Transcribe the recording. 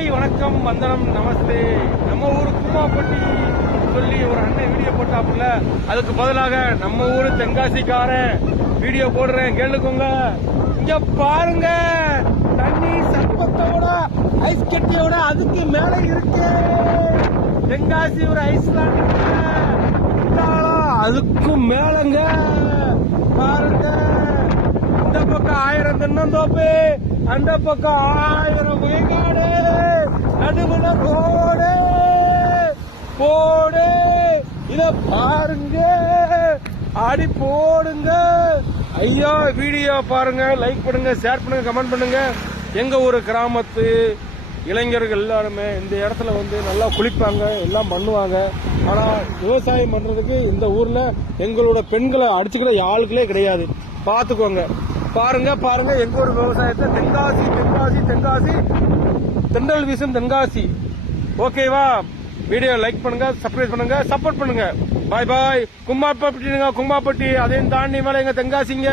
Hi, வணக்கம், வந்தனம், நமஸ்தே. நம்ம ஊரு கும்மாப்பட்டி சொல்லி ஒரு அண்ணன் வீடியோ போட்டாப்புல, அதுக்கு பதிலாக நம்ம ஊரு தென்காசிக்காரன் வீடியோ போடுறேன், கேளுக்குங்க. இங்க பாருங்க, தண்ணி சர்பத்தோட ஐஸ் கட்டியோட அதுக்கு மேல இருக்கு. தென்காசி ஒரு ஐஸ்லாண்ட் அதுக்கு மேலங்க பாருங்க. இந்த பக்கம் 1000 தென்னந்தோப்பு, அந்த பக்கம் 1000 வயக்காடு, நடுவுல ரோடு போடு. இத பாருங்க, அடி போடுங்க. ஐயா, வீடியோ பாருங்க, லைக் பண்ணுங்க, ஷேர் பண்ணுங்க, கமெண்ட் பண்ணுங்க. எங்க ஒரு கிராமத்து இளைஞர்கள் எல்லாருமே இந்த இடத்துல வந்து நல்லா குளிப்பாங்க, எல்லாம் பண்ணுவாங்க. ஆனா விவசாயம் பண்றதுக்கு இந்த ஊர்ல எங்களோட பெண்களை அடிச்சுக்கிற ஆளுகளே கிடையாது. பாத்துக்கோங்க, பாருங்க பாருங்க எங்க ஒரு விவசாயத்தை. தென்காசி தென்காசி தென்காசி, தென்றல் வீசும் தென்காசி. ஓகேவா? வீடியோ லைக் பண்ணுங்க, சப்ஸ்கிரைப் பண்ணுங்க, சப்போர்ட் பண்ணுங்க. பாய் பாய். கும்மாப்பட்டி, அதையும் தாண்டி மேல எங்க தென்காசிங்க.